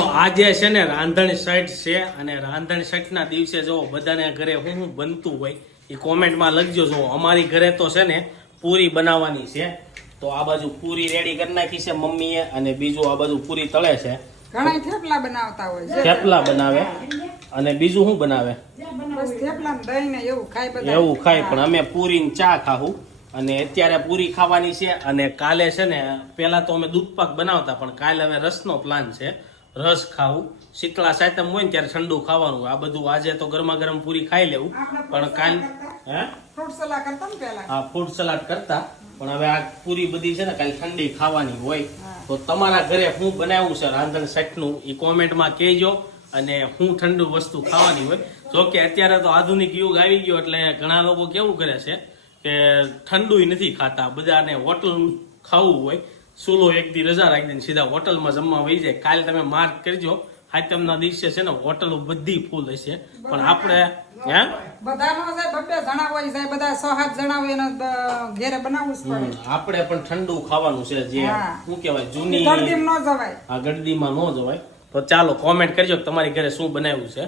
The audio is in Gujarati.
આજે છે ને રાંધણ સેટ છે અને રાંધણ સેટ ના દિવસે જો બધાને ઘરે શું બનતું હોય એ કોમેન્ટમાં લખજો. જો અમારી ઘરે તો છે ને પૂરી બનાવવાની છે, તો આ બાજુ પૂરી રેડી કરી નાખી છે મમ્મીએ અને બીજું આ બાજુ પૂરી તળે છે. ઘણા થેપલા બનાવતા હોય, થેપલા બનાવે અને બીજું શું બનાવે બસ થેપલા ને દહીં ને એવું ખાય બધા. એવું ખાય, પણ અમે પૂરી ને ચા ખાવું અને અત્યારે પૂરી ખાવાની છે. અને કાલે છે ને પેલા તો અમે દૂધ પાક બનાવતા, પણ કાલે હવે રસનો પ્લાન છે, રસ ખાવું. શીતળા સાતમ હોય ને ત્યારે ઠંડુ ખાવાનું. આ બધું આજે તો ગરમા ગરમ પૂરી ખાઈ લેવું, પણ કાલ ફ્રૂટ સલાડ કરતા ને પેલા. હા, ફ્રૂટ સલાડ કરતા, પણ હવે આ પૂરી બધી છે ને કાલે ઠંડી ખાવાની હોય. તો તમારા ઘરે શું બનાવ્યું છે રાંધણ સેટનું એ કોમેન્ટમાં કહેજો, અને શું ઠંડુ વસ્તુ ખાવાની હોય. જો કે અત્યારે તો આધુનિક યુગ આવી ગયો એટલે ઘણા લોકો કેવું કરે છે કે ઠંડુ નથી ખાતા, બધાને હોટલ ખાવું હોય. સુલો એક દી રજા રાખી દઈને સીધા હોટલમાં જમવા વહી જાય. કાલે તમે માર્ક કરજો, હાતમના દિવસે છે ને હોટલો બધી ફૂલ હશે, પણ આપણે બધા નો જાય, 2 જણા હોય જાય, બધા 6-7 જણા હોય એને ઘરે બનાવવું જ પડે. આપણે પણ ઠંડુ ખાવાનું છે, જે શું કહેવાય જૂની ગળદીમાં ન જવાય. આ ગળદીમાં ન જવાય. તો ચાલો કોમેન્ટ કરજો કે તમારી ઘરે શું બનાવ્યું છે.